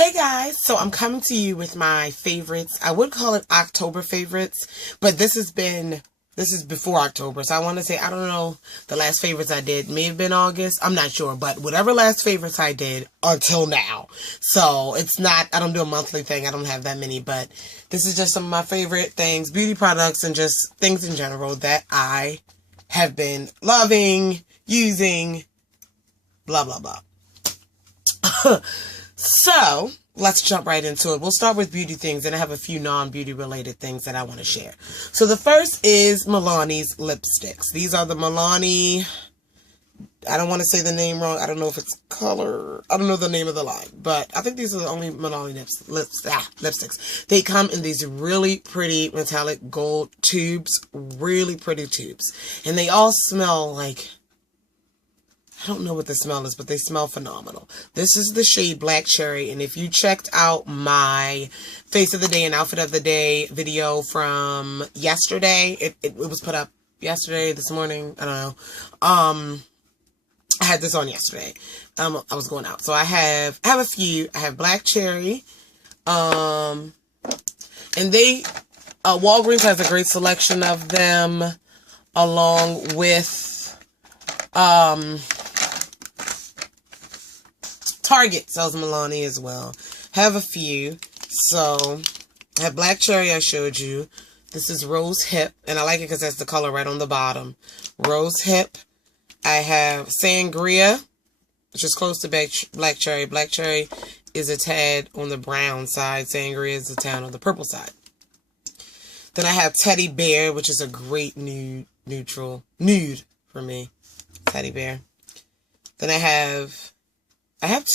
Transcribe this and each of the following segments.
Hey guys, so I'm coming to you with my favorites. I would call it October favorites, but this is before October, so I want to say, I don't know, the last favorites I did may have been August, I'm not sure, but whatever last favorites I did until now. So it's not, I don't do a monthly thing, I don't have that many, but this is just some of my favorite things, beauty products and just things in general that I have been loving, using, blah, blah, blah. So, let's jump right into it. We'll start with beauty things, and I have a few non-beauty related things that I want to share. So, the first is Milani's lipsticks. These are the Milani, I don't want to say the name wrong. I don't know if it's color. I don't know the name of the line, but I think these are the only Milani lipsticks. They come in these really pretty metallic gold tubes, really pretty tubes. And they all smell like, I don't know what the smell is, but they smell phenomenal. This is the shade Black Cherry, and if you checked out my Face of the Day and Outfit of the Day video from yesterday, it was put up yesterday, this morning, I don't know. I had this on yesterday. I was going out. So I have a few. I have Black Cherry, and they, Walgreens has a great selection of them, along with, Target sells Milani as well. Have a few. So, I have Black Cherry I showed you. This is Rose Hip. And I like it because that's the color right on the bottom. Rose Hip. I have Sangria, which is close to Black Cherry. Black Cherry is a tad on the brown side. Sangria is a tad on the purple side. Then I have Teddy Bear, which is a great nude for me. Teddy Bear. Then I have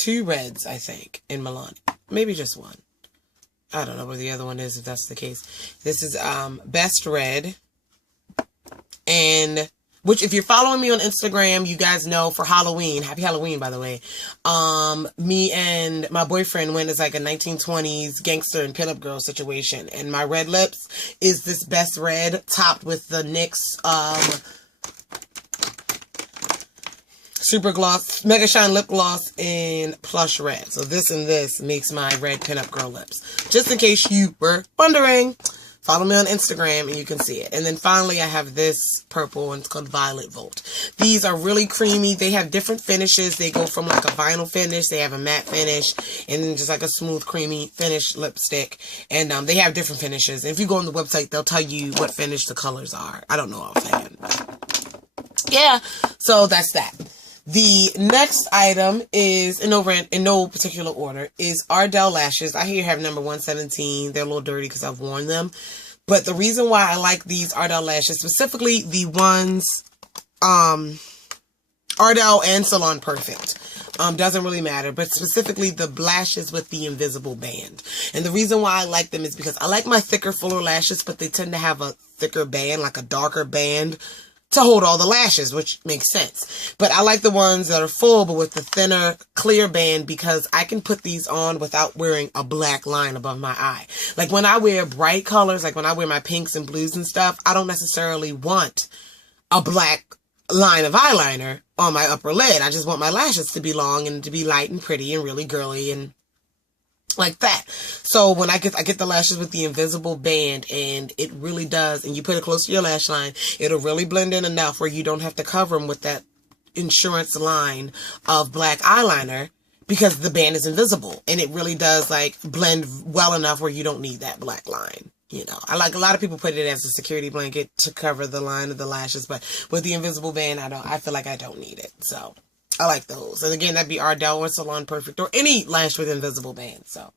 two reds, I think, in Milani. Maybe just one. I don't know where the other one is, if that's the case. This is Best Red. And, which if you're following me on Instagram, you guys know for Halloween, happy Halloween, by the way, me and my boyfriend went as like a 1920s gangster and pinup girl situation. And my red lips is this Best Red topped with the NYX, Super Gloss, Mega Shine Lip Gloss in Plush Red. So this and this makes my red pinup girl lips. Just in case you were wondering, follow me on Instagram and you can see it. And then finally I have this purple and it's called Violet Volt. These are really creamy. They have different finishes. They go from like a vinyl finish, they have a matte finish, and then just like a smooth creamy finish lipstick. And they have different finishes. And if you go on the website, they'll tell you what finish the colors are. I don't know offhand. Yeah, so that's that. The next item is, in no particular order, is Ardell lashes. I hear you have number 117. They're a little dirty because I've worn them. But the reason why I like these Ardell lashes, specifically the ones, Ardell and Salon Perfect, doesn't really matter, but specifically the lashes with the invisible band. And the reason why I like them is because I like my thicker, fuller lashes, but they tend to have a thicker band, like a darker band, to hold all the lashes, which makes sense. But I like the ones that are full, but with the thinner, clear band, because I can put these on without wearing a black line above my eye. Like when I wear bright colors, like when I wear my pinks and blues and stuff, I don't necessarily want a black line of eyeliner on my upper lid. I just want my lashes to be long and to be light and pretty and really girly and like that. So when I get the lashes with the invisible band, and it really does, and you put it close to your lash line, it'll really blend in enough where you don't have to cover them with that insurance line of black eyeliner because the band is invisible, and it really does like blend well enough where you don't need that black line. You know, I like, a lot of people put it as a security blanket to cover the line of the lashes, but with the invisible band, I feel like I don't need it. So I like those. And again, that'd be Ardell or Salon Perfect or any lash with invisible band. So,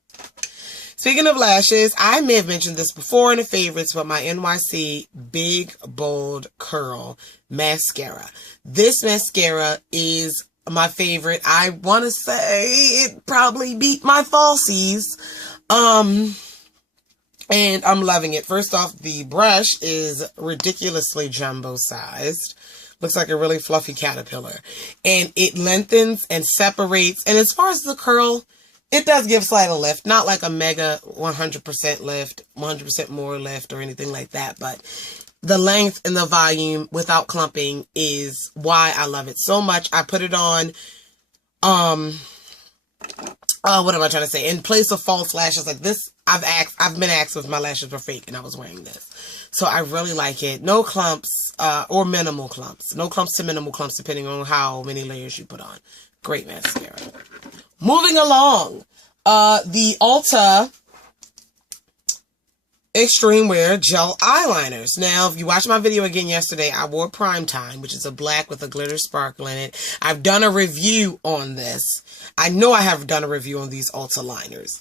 speaking of lashes, I may have mentioned this before in the favorites, but my NYC Big Bold Curl Mascara. This mascara is my favorite. I want to say it probably beat my falsies. And I'm loving it. First off, the brush is ridiculously jumbo sized. Looks like a really fluffy caterpillar. And it lengthens and separates. And as far as the curl, it does give slight a lift. Not like a mega 100% lift, 100% more lift or anything like that. But the length and the volume without clumping is why I love it so much. I put it on what am I trying to say? In place of false lashes like this, I've been asked if my lashes were fake and I was wearing this. So I really like it. No clumps, or minimal clumps. No clumps to minimal clumps depending on how many layers you put on. Great mascara. Moving along, the Ulta Extreme Wear Gel Eyeliners. Now, if you watched my video again yesterday, I wore Prime Time, which is a black with a glitter sparkle in it. I've done a review on this. I know I have done a review on these Ulta liners.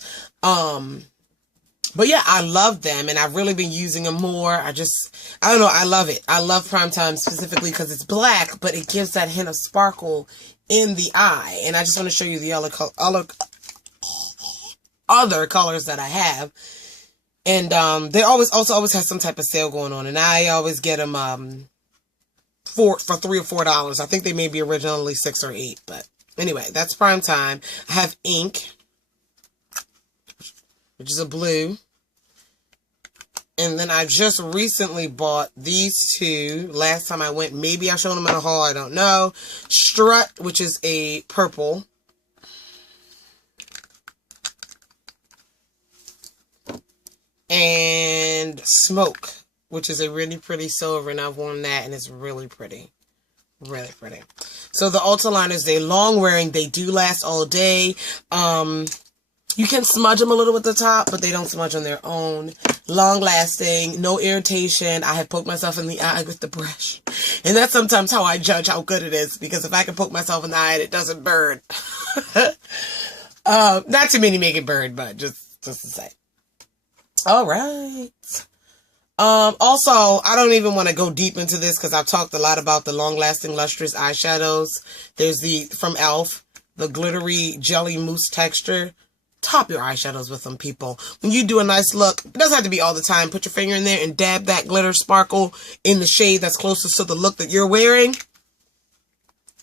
But yeah, I love them, and I've really been using them more. I don't know, I love it. I love Prime Time specifically because it's black, but it gives that hint of sparkle in the eye. And I just want to show you the other colors that I have. And they always have some type of sale going on, and I always get them for $3 or $4. I think they may be originally $6 or $8, but anyway, that's Prime Time. I have Ink, which is a blue. And then I just recently bought these two. Last time I went, maybe I showed them in a haul, I don't know. Strut, which is a purple. And Smoke, which is a really pretty silver, and I've worn that, and it's really pretty. Really pretty. So the Ulta liners, they're long wearing. They do last all day. You can smudge them a little at the top, but they don't smudge on their own. Long lasting, no irritation. I have poked myself in the eye with the brush. And that's sometimes how I judge how good it is, because if I can poke myself in the eye and it doesn't burn. Not too many make it burn, but just to say. All right. Also, I don't even want to go deep into this because I've talked a lot about the long-lasting lustrous eyeshadows. There's from e.l.f., the glittery jelly mousse texture. Top your eyeshadows with them, people. When you do a nice look, it doesn't have to be all the time. Put your finger in there and dab that glitter sparkle in the shade that's closest to the look that you're wearing.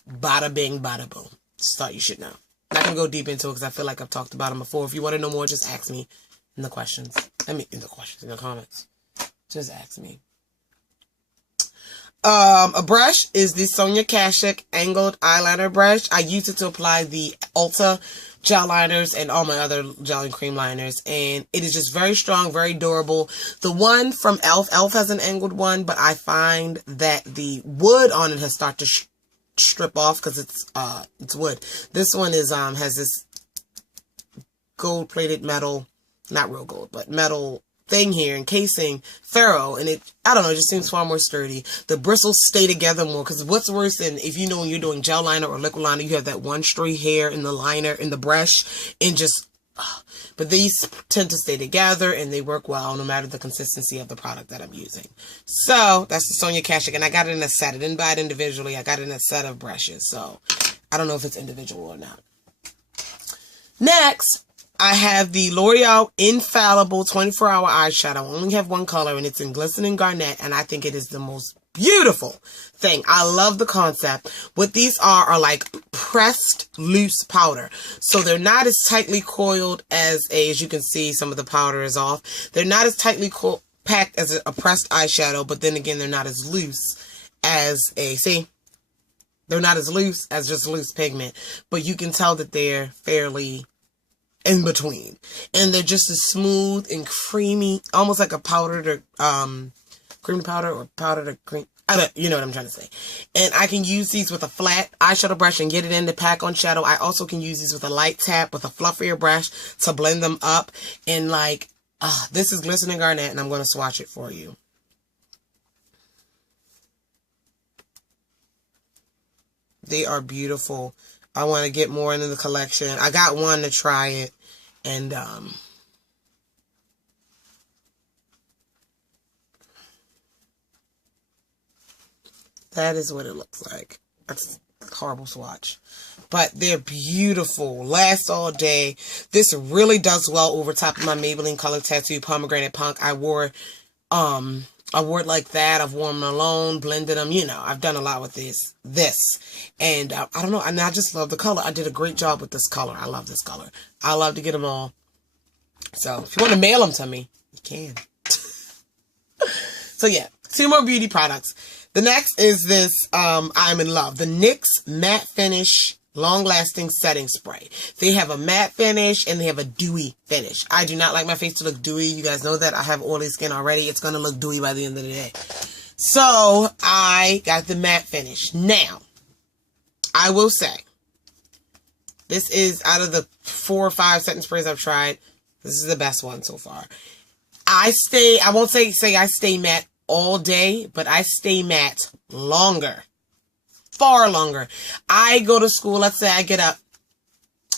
Bada bing, bada boom. Just thought you should know. I'm not going to go deep into it because I feel like I've talked about them before. If you want to know more, just ask me in the questions. In the comments. Just ask me. A brush is the Sonia Kashuk angled eyeliner brush. I use it to apply the Ulta gel liners and all my other gel and cream liners, and it is just very strong, very durable. The one from e.l.f. has an angled one, but I find that the wood on it has started to strip off because it's wood. This one is has this gold plated metal, not real gold, but metal thing here, encasing ferrule, and I don't know, it just seems far more sturdy. The bristles stay together more, because what's worse than if you know when you're doing gel liner or liquid liner, you have that one stray hair in the liner, in the brush, and just, but these tend to stay together, and they work well no matter the consistency of the product that I'm using. So, that's the Sonia Kashuk, and I got it in a set. I didn't buy it individually, I got it in a set of brushes, so I don't know if it's individual or not. Next, I have the L'Oreal Infallible 24-Hour Eyeshadow. I only have one color, and it's in Glistening Garnet, and I think it is the most beautiful thing. I love the concept. What these are like pressed loose powder. So they're not as tightly coiled as you can see, some of the powder is off. They're not as tightly packed as a pressed eyeshadow, but then again, they're not as loose as they're not as loose as just loose pigment, but you can tell that they're fairly in between, and they're just as smooth and creamy, almost like a powder to cream powder or powder to cream. You know what I'm trying to say. And I can use these with a flat eyeshadow brush and get it in to pack on shadow. I also can use these with a light tap with a fluffier brush to blend them up. And like, this is Glistening Garnet, and I'm going to swatch it for you. They are beautiful. I want to get more into the collection. I got one to try it, and that is what it looks like. That's a horrible swatch, but they're beautiful. Last all day. This really does well over top of my Maybelline Color Tattoo Pomegranate Punk. I wore it like that. I've worn them alone, blended them. You know, I've done a lot with this. And I don't know. And I just love the color. I did a great job with this color. I love this color. I love to get them all. So if you want to mail them to me, you can. So yeah, 2 more beauty products. The next is this, I'm in love. The NYX Matte Finish long-lasting setting spray. They have a matte finish and they have a dewy finish. I do not like my face to look dewy. You guys know that. I have oily skin already. It's going to look dewy by the end of the day. So I got the matte finish. Now, I will say, this is out of the 4 or 5 setting sprays I've tried, this is the best one so far. I won't say I stay matte all day, but I stay matte longer. Far longer. I go to school, let's say I get up,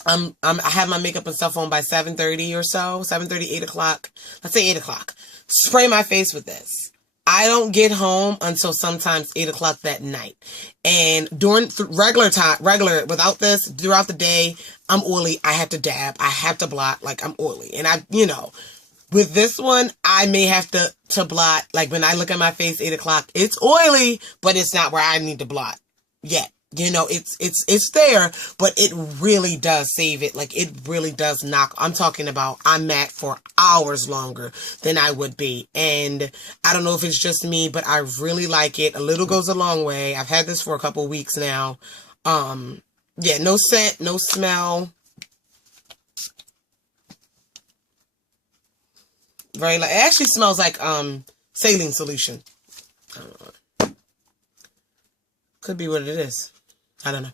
I have my makeup and stuff on by 7:30 or so, 7:30, 8 o'clock. Let's say 8 o'clock. Spray my face with this. I don't get home until sometimes 8 o'clock that night. And during regular, without this, throughout the day, I'm oily. I have to dab. I have to blot. Like, I'm oily. And with this one, I may have to blot. Like, when I look at my face 8 o'clock, it's oily, but it's not where I need to blot yet. It's there, but it really does save it. Like, it really does knock. I'm talking about I'm matte for hours longer than I would be. And I don't know if it's just me, but I really like it. A little goes a long way. I've had this for a couple weeks now. Yeah, no scent, no smell. Very it actually smells like saline solution. I don't know. Could be what it is. I don't know.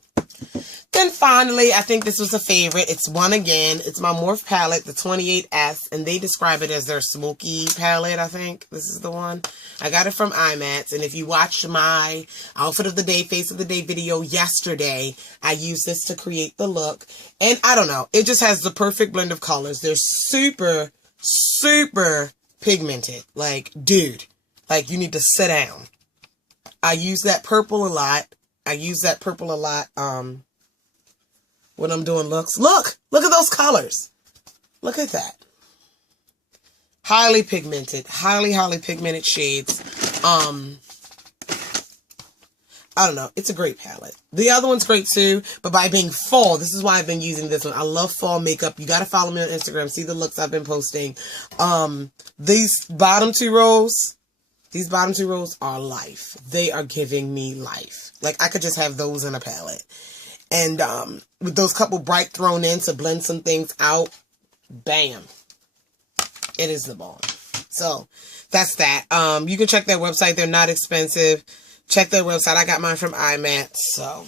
Then finally, I think this was a favorite. It's one again. It's my Morphe palette, the 28S, and they describe it as their smoky palette, I think. This is the one. I got it from IMATS, and if you watched my outfit of the day, face of the day video yesterday, I used this to create the look. And I don't know. It just has the perfect blend of colors. They're super, super pigmented. Like, dude, like, you need to sit down. I use that purple a lot. When I'm doing looks. Look at those colors. Look at that. Highly pigmented, highly pigmented shades. I don't know. It's a great palette. The other one's great too, but by being fall, this is why I've been using this one. I love fall makeup. You got to follow me on Instagram. See the looks I've been posting. These bottom two rows are life. They are giving me life. Like, I could just have those in a palette. And with those couple bright thrown in to blend some things out, bam. It is the bomb. So, that's that. You can check their website. They're not expensive. Check their website. I got mine from IMATS. So,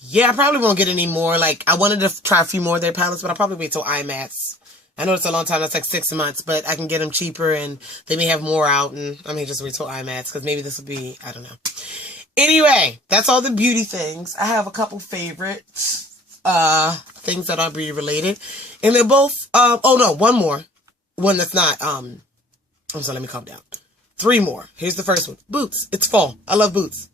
yeah, I probably won't get any more. Like, I wanted to try a few more of their palettes, but I'll probably wait till IMATS. I know it's a long time. That's like 6 months, but I can get them cheaper and they may have more out. And I may just wait till IMATS because maybe this will be, I don't know. Anyway, that's all the beauty things. I have a couple favorites, things that are beauty related. And they're both, oh no, one more. One that's not, I'm sorry, let me calm down. 3 more. Here's the first one. Boots. It's fall. I love boots.